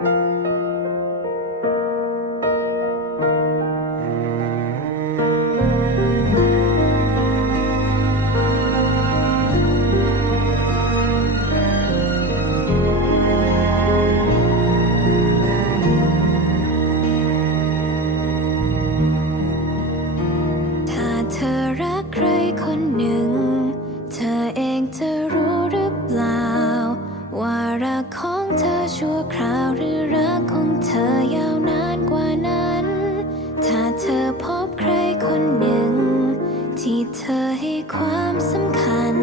เธอรักใครคนหนึ่ง ความสำคัญ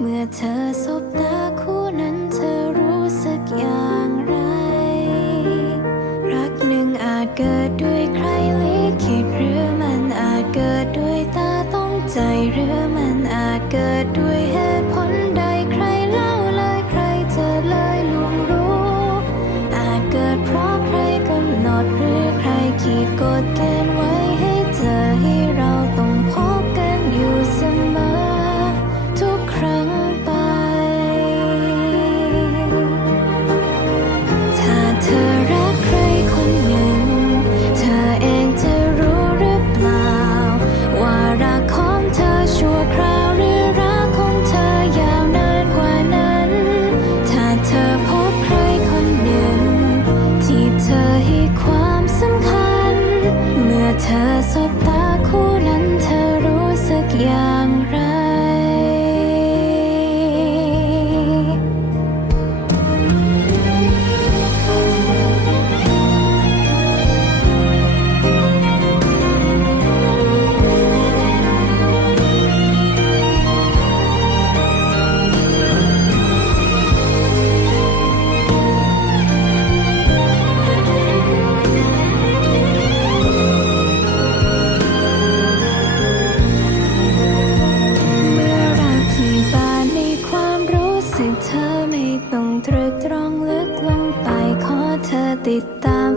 เมื่อเธอสบตาคู่นั้นเธอรู้สึกอย่างไร รักหนึ่งอาจเกิดด้วยใครลิขิตหรือมันอาจเกิดด้วยตาต้องใจหรือมันอาจเกิดด้วย สบตาคู่นั้นเธอรู้สึกอย่าง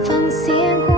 繁分，使我。